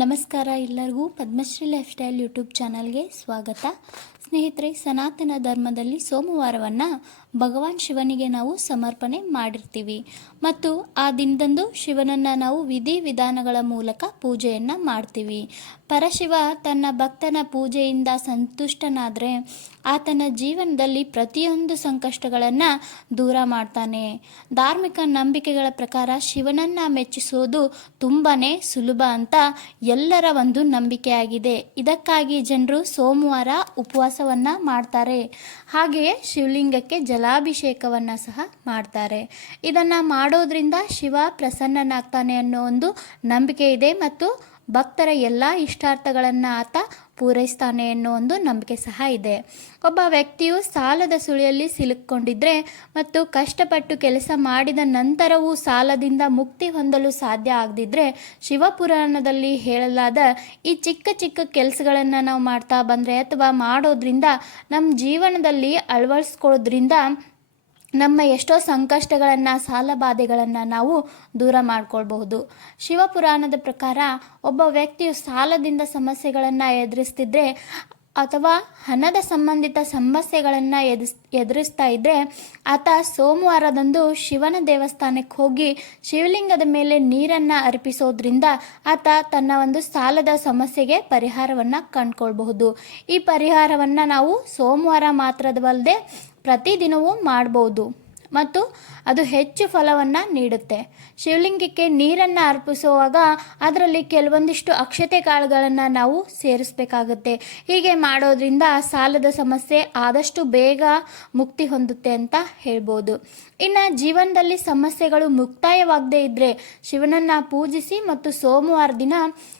ನಮಸ್ಕಾರ ಎಲ್ಲರಿಗೂ Padmashri life style YouTube ಚಾನಲ್ಗೆ ಸ್ವಾಗತ. ಸ್ನೇಹಿತರೆ ಸನಾತನ ಧರ್ಮದಲ್ಲಿ ಸೋಮವಾರವನ್ನು ಭಗವಾನ್ ಶಿವನಿಗೆ ನಾವು ಸಮರ್ಪಣೆ ಮಾಡಿರ್ತೀವಿ. ಮತ್ತು ಆ ದಿನದಂದು ಶಿವನನ್ನು ನಾವು ವಿಧಿ ವಿಧಾನಗಳ ಮೂಲಕ ಪೂಜೆಯನ್ನು ಮಾಡ್ತೀವಿ. ಪರಶಿವ ತನ್ನ ಭಕ್ತನ ಪೂಜೆಯಿಂದ ಸಂತುಷ್ಟನಾದರೆ ಆತನ ಜೀವನದಲ್ಲಿ ಪ್ರತಿಯೊಂದು ಸಂಕಷ್ಟಗಳನ್ನು ದೂರ ಮಾಡ್ತಾನೆ. ಧಾರ್ಮಿಕ ನಂಬಿಕೆಗಳ ಪ್ರಕಾರ ಶಿವನನ್ನು ಮೆಚ್ಚಿಸೋದು ತುಂಬಾ ಸುಲಭ ಅಂತ ಎಲ್ಲರ ಒಂದು ನಂಬಿಕೆಯಾಗಿದೆ. ಇದಕ್ಕಾಗಿ ಜನರು ಸೋಮವಾರ ಉಪವಾಸವನ್ನು ಮಾಡ್ತಾರೆ. ಹಾಗೆಯೇ ಶಿವಲಿಂಗಕ್ಕೆ ಜಲಾಭಿಷೇಕವನ್ನು ಸಹ ಮಾಡ್ತಾರೆ. ಇದನ್ನು ಮಾಡೋದ್ರಿಂದ ಶಿವ ಪ್ರಸನ್ನನಾಗ್ತಾನೆ ಅನ್ನೋ ಒಂದು ನಂಬಿಕೆ ಇದೆ ಮತ್ತು ಭಕ್ತರ ಎಲ್ಲ ಇಷ್ಟಾರ್ಥಗಳನ್ನು ಆತ ಪೂರೈಸ್ತಾನೆ ಎನ್ನುವ ಒಂದು ನಂಬಿಕೆ ಸಹ ಇದೆ. ಒಬ್ಬ ವ್ಯಕ್ತಿಯು ಸಾಲದ ಸುಳಿಯಲ್ಲಿ ಸಿಲುಕೊಂಡಿದ್ರೆ ಮತ್ತು ಕಷ್ಟಪಟ್ಟು ಕೆಲಸ ಮಾಡಿದ ನಂತರವೂ ಸಾಲದಿಂದ ಮುಕ್ತಿ ಹೊಂದಲು ಸಾಧ್ಯ ಆಗದಿದ್ರೆ ಶಿವಪುರಾಣದಲ್ಲಿ ಹೇಳಲಾದ ಈ ಚಿಕ್ಕ ಚಿಕ್ಕ ಕೆಲಸಗಳನ್ನು ನಾವು ಮಾಡ್ತಾ ಬಂದರೆ ಅಥವಾ ಮಾಡೋದ್ರಿಂದ ನಮ್ಮ ಜೀವನದಲ್ಲಿ ಅಳವಡಿಸ್ಕೊಳ್ಳೋದ್ರಿಂದ ನಮ್ಮ ಎಷ್ಟೋ ಸಂಕಷ್ಟಗಳನ್ನು, ಸಾಲ ಬಾಧೆಗಳನ್ನು ನಾವು ದೂರ ಮಾಡ್ಕೊಳ್ಬಹುದು. ಶಿವಪುರಾಣದ ಪ್ರಕಾರ ಒಬ್ಬ ವ್ಯಕ್ತಿಯು ಸಾಲದಿಂದ ಸಮಸ್ಯೆಗಳನ್ನು ಎದುರಿಸ್ತಿದ್ರೆ ಅಥವಾ ಹಣದ ಸಂಬಂಧಿತ ಸಮಸ್ಯೆಗಳನ್ನು ಎದುರಿಸ್ ಎದುರಿಸ್ತಾ ಇದ್ದರೆ ಆತ ಸೋಮವಾರದಂದು ಶಿವನ ದೇವಸ್ಥಾನಕ್ಕೆ ಹೋಗಿ ಶಿವಲಿಂಗದ ಮೇಲೆ ನೀರನ್ನು ಅರ್ಪಿಸೋದ್ರಿಂದ ಆತ ತನ್ನ ಒಂದು ಸಾಲದ ಸಮಸ್ಯೆಗೆ ಪರಿಹಾರವನ್ನು ಕಂಡುಕೊಳ್ಬಹುದು. ಈ ಪರಿಹಾರವನ್ನು ನಾವು ಸೋಮವಾರ ಮಾತ್ರದವಲ್ಲದೆ ಪ್ರತಿದಿನವೂ ಮಾಡ್ಬೋದು. ಮತ್ತು ಅದು ಹೆಚ್ಚು ಫಲವನ್ನು ನೀಡುತ್ತೆ. ಶಿವಲಿಂಗಕ್ಕೆ ನೀರನ್ನು ಅರ್ಪಿಸುವಾಗ ಅದರಲ್ಲಿ ಕೆಲವೊಂದಿಷ್ಟು ಅಕ್ಷತೆ ಕಾಳುಗಳನ್ನು ನಾವು ಸೇರಿಸಬೇಕಾಗುತ್ತೆ. ಹೀಗೆ ಮಾಡೋದ್ರಿಂದ ಸಾಲದ ಸಮಸ್ಯೆ ಆದಷ್ಟು ಬೇಗ ಮುಕ್ತಿ ಹೊಂದುತ್ತೆ ಅಂತ ಹೇಳ್ಬೋದು. ಇನ್ನು ಜೀವನದಲ್ಲಿ ಸಮಸ್ಯೆಗಳು ಮುಕ್ತಾಯವಾಗದೇ ಇದ್ದರೆ ಶಿವನನ್ನು ಪೂಜಿಸಿ ಮತ್ತು ಸೋಮವಾರ ದಿನ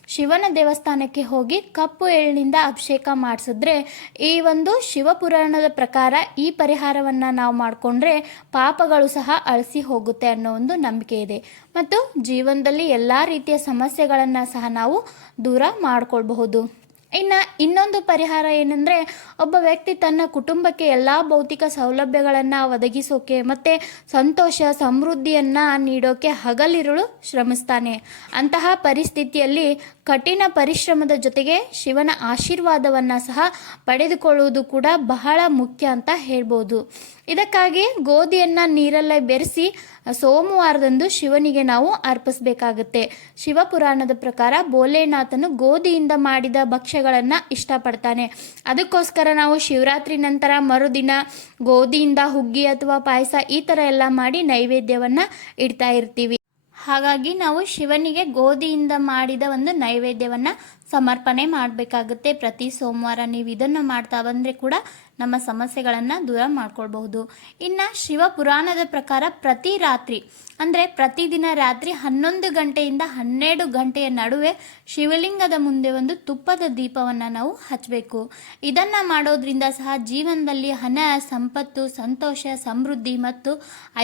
ಶಿವನ ದೇವಸ್ಥಾನಕ್ಕೆ ಹೋಗಿ ಕಪ್ಪು ಎಳ್ಳಿನಿಂದ ಅಭಿಷೇಕ ಮಾಡಿಸಿದ್ರೆ ಈ ಒಂದು ಶಿವಪುರಾಣದ ಪ್ರಕಾರ ಈ ಪರಿಹಾರವನ್ನು ನಾವು ಮಾಡಿಕೊಂಡ್ರೆ ಪಾಪಗಳು ಸಹ ಅಳಿಸಿ ಹೋಗುತ್ತೆ ಅನ್ನೋ ಒಂದು ನಂಬಿಕೆ ಇದೆ. ಮತ್ತು ಜೀವನದಲ್ಲಿ ಎಲ್ಲ ರೀತಿಯ ಸಮಸ್ಯೆಗಳನ್ನು ಸಹ ನಾವು ದೂರ ಮಾಡಿಕೊಳ್ಬಹುದು. ಇನ್ನು ಇನ್ನೊಂದು ಪರಿಹಾರ ಏನಂದರೆ ಒಬ್ಬ ವ್ಯಕ್ತಿ ತನ್ನ ಕುಟುಂಬಕ್ಕೆ ಎಲ್ಲ ಭೌತಿಕ ಸೌಲಭ್ಯಗಳನ್ನು ಒದಗಿಸೋಕೆ ಮತ್ತು ಸಂತೋಷ, ಸಮೃದ್ಧಿಯನ್ನು ನೀಡೋಕೆ ಹಗಲಿರುಳು ಶ್ರಮಿಸ್ತಾನೆ. ಅಂತಹ ಪರಿಸ್ಥಿತಿಯಲ್ಲಿ ಕಠಿಣ ಪರಿಶ್ರಮದ ಜೊತೆಗೆ ಶಿವನ ಆಶೀರ್ವಾದವನ್ನು ಸಹ ಪಡೆದುಕೊಳ್ಳುವುದು ಕೂಡ ಬಹಳ ಮುಖ್ಯ ಅಂತ ಹೇಳ್ಬೋದು. ಇದಕ್ಕಾಗಿ ಗೋಧಿಯನ್ನು ನೀರಲ್ಲೇ ಬೆರೆಸಿ ಸೋಮವಾರದಂದು ಶಿವನಿಗೆ ನಾವು ಅರ್ಪಿಸಬೇಕಾಗುತ್ತೆ. ಶಿವಪುರಾಣದ ಪ್ರಕಾರ ಬೋಲೆನಾಥನು ಗೋಧಿಯಿಂದ ಮಾಡಿದ ಭಕ್ಷ್ಯಗಳನ್ನು ಇಷ್ಟಪಡ್ತಾನೆ. ಅದಕ್ಕೋಸ್ಕರ ನಾವು ಶಿವರಾತ್ರಿ ನಂತರ ಮರುದಿನ ಗೋಧಿಯಿಂದ ಹುಗ್ಗಿ ಅಥವಾ ಪಾಯಸ ಈ ಥರ ಎಲ್ಲ ಮಾಡಿ ನೈವೇದ್ಯವನ್ನು ಇಡ್ತಾ ಇರ್ತೀವಿ. ಹಾಗಾಗಿ ನಾವು ಶಿವನಿಗೆ ಗೋಧಿಯಿಂದ ಮಾಡಿದ ಒಂದು ನೈವೇದ್ಯವನ್ನು ಸಮರ್ಪಣೆ ಮಾಡಬೇಕಾಗುತ್ತೆ. ಪ್ರತಿ ಸೋಮವಾರ ನೀವು ಇದನ್ನು ಮಾಡ್ತಾ ಬಂದರೆ ಕೂಡ ನಮ್ಮ ಸಮಸ್ಯೆಗಳನ್ನು ದೂರ ಮಾಡ್ಕೊಳ್ಬಹುದು. ಇನ್ನು ಶಿವಪುರಾಣದ ಪ್ರಕಾರ ಪ್ರತಿ ರಾತ್ರಿ, ಅಂದರೆ ಪ್ರತಿದಿನ ರಾತ್ರಿ ಹನ್ನೊಂದು ಗಂಟೆಯಿಂದ ಹನ್ನೆರಡು ಗಂಟೆಯ ನಡುವೆ ಶಿವಲಿಂಗದ ಮುಂದೆ ಒಂದು ತುಪ್ಪದ ದೀಪವನ್ನು ನಾವು ಹಚ್ಚಬೇಕು ಇದನ್ನು ಮಾಡೋದ್ರಿಂದ ಸಹ ಜೀವನದಲ್ಲಿ ಹಣ, ಸಂಪತ್ತು, ಸಂತೋಷ, ಸಮೃದ್ಧಿ ಮತ್ತು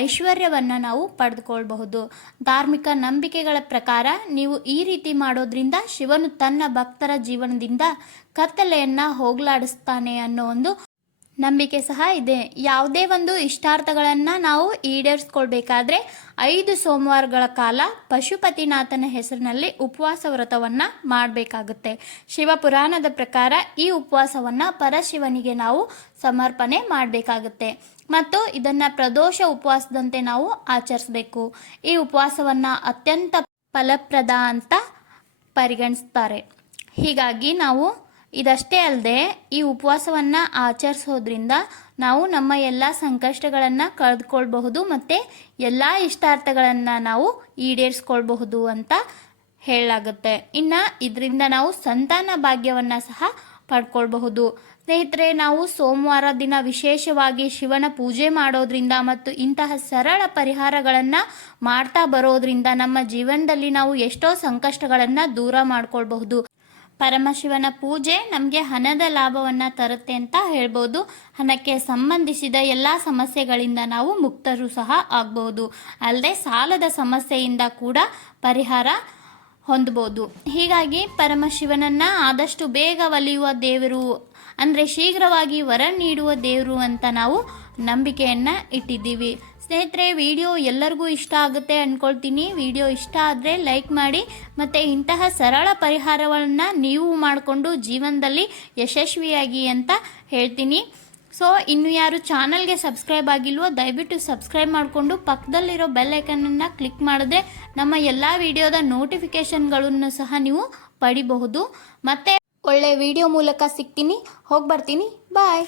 ಐಶ್ವರ್ಯವನ್ನು ನಾವು ಪಡೆದುಕೊಳ್ಬಹುದು. ಧಾರ್ಮಿಕ ನಂಬಿಕೆಗಳ ಪ್ರಕಾರ ನೀವು ಈ ರೀತಿ ಮಾಡೋದ್ರಿಂದ ಶಿವನು ತನ್ನ ಭಕ್ತರ ಜೀವನದಿಂದ ಕತ್ತಲೆಯನ್ನು ಹೋಗಲಾಡಿಸ್ತಾನೆ ಅನ್ನೋ ಒಂದು ನಂಬಿಕೆ ಸಹ ಇದೆ. ಯಾವುದೇ ಒಂದು ಇಷ್ಟಾರ್ಥಗಳನ್ನು ನಾವು ಈಡೇರಿಸ್ಕೊಳ್ಬೇಕಾದ್ರೆ ಐದು ಸೋಮವಾರಗಳ ಕಾಲ ಪಶುಪತಿನಾಥನ ಹೆಸರಿನಲ್ಲಿ ಉಪವಾಸ ವ್ರತವನ್ನು ಮಾಡಬೇಕಾಗುತ್ತೆ. ಶಿವಪುರಾಣದ ಪ್ರಕಾರ ಈ ಉಪವಾಸವನ್ನು ಪರಶಿವನಿಗೆ ನಾವು ಸಮರ್ಪಣೆ ಮಾಡಬೇಕಾಗುತ್ತೆ. ಮತ್ತು ಇದನ್ನು ಪ್ರದೋಷ ಉಪವಾಸದಂತೆ ನಾವು ಆಚರಿಸಬೇಕು. ಈ ಉಪವಾಸವನ್ನು ಅತ್ಯಂತ ಫಲಪ್ರದ ಅಂತ ಪರಿಗಣಿಸ್ತಾರೆ. ಹೀಗಾಗಿ ನಾವು ಇದಷ್ಟೇ ಅಲ್ಲದೆ ಈ ಉಪವಾಸವನ್ನು ಆಚರಿಸೋದ್ರಿಂದ ನಾವು ನಮ್ಮ ಎಲ್ಲ ಸಂಕಷ್ಟಗಳನ್ನು ಕಳೆದುಕೊಳ್ಬಹುದು ಮತ್ತು ಎಲ್ಲ ಇಷ್ಟಾರ್ಥಗಳನ್ನು ನಾವು ಈಡೇರಿಸ್ಕೊಳ್ಬಹುದು ಅಂತ ಹೇಳಲಾಗುತ್ತೆ. ಇನ್ನು ಇದರಿಂದ ನಾವು ಸಂತಾನ ಭಾಗ್ಯವನ್ನು ಸಹ ಪಡ್ಕೊಳ್ಬಹುದು. ಸ್ನೇಹಿತರೆ, ನಾವು ಸೋಮವಾರ ದಿನ ವಿಶೇಷವಾಗಿ ಶಿವನ ಪೂಜೆ ಮಾಡೋದ್ರಿಂದ ಮತ್ತು ಇಂತಹ ಸರಳ ಪರಿಹಾರಗಳನ್ನು ಮಾಡ್ತಾ ಬರೋದ್ರಿಂದ ನಮ್ಮ ಜೀವನದಲ್ಲಿ ನಾವು ಎಷ್ಟೋ ಸಂಕಷ್ಟಗಳನ್ನು ದೂರ ಮಾಡ್ಕೊಳ್ಬಹುದು. ಪರಮಶಿವನ ಪೂಜೆ ನಮಗೆ ಹಣದ ಲಾಭವನ್ನು ತರುತ್ತೆ ಅಂತ ಹೇಳ್ಬೋದು. ಹಣಕ್ಕೆ ಸಂಬಂಧಿಸಿದ ಎಲ್ಲ ಸಮಸ್ಯೆಗಳಿಂದ ನಾವು ಮುಕ್ತರು ಸಹ ಆಗ್ಬೋದು. ಅಲ್ಲದೆ ಸಾಲದ ಸಮಸ್ಯೆಯಿಂದ ಕೂಡ ಪರಿಹಾರ ಹೊಂದ್ಬೋದು. ಹೀಗಾಗಿ ಪರಮಶಿವನನ್ನು ಆದಷ್ಟು ಬೇಗ ಒಲಿಯುವ ದೇವರು, ಅಂದರೆ ಶೀಘ್ರವಾಗಿ ವರ ನೀಡುವ ದೇವರು ಅಂತ ನಾವು ನಂಬಿಕೆಯನ್ನು ಇಟ್ಟಿದ್ದೀವಿ. ಸ್ನೇಹಿತರೆ, ವಿಡಿಯೋ ಎಲ್ಲರಿಗೂ ಇಷ್ಟ ಆಗುತ್ತೆ ಅಂದ್ಕೊಳ್ತೀನಿ ವಿಡಿಯೋ ಇಷ್ಟ ಆದರೆ ಲೈಕ್ ಮಾಡಿ, ಮತ್ತು ಇಂತಹ ಸರಳ ಪರಿಹಾರಗಳನ್ನು ನೀವು ಮಾಡಿಕೊಂಡು ಜೀವನದಲ್ಲಿ ಯಶಸ್ವಿಯಾಗಿ ಅಂತ ಹೇಳ್ತೀನಿ. ಸೊ ಇನ್ನು ಯಾರು ಚಾನಲ್ಗೆ ಸಬ್ಸ್ಕ್ರೈಬ್ ಆಗಿಲ್ವೋ, ದಯವಿಟ್ಟು ಸಬ್ಸ್ಕ್ರೈಬ್ ಮಾಡಿಕೊಂಡು ಪಕ್ಕದಲ್ಲಿರೋ ಬೆಲ್ ಐಕನನ್ನು ಕ್ಲಿಕ್ ಮಾಡಿದ್ರೆ ನಮ್ಮ ಎಲ್ಲ ವಿಡಿಯೋದ ನೋಟಿಫಿಕೇಷನ್ಗಳನ್ನು ಸಹ ನೀವು ಪಡಿಬಹುದು. ಮತ್ತೆ ಒಳ್ಳೆ ವಿಡಿಯೋ ಮೂಲಕ ಸಿಗ್ತೀನಿ. ಹೋಗಿ ಬರ್ತೀನಿ ಬಾಯ್.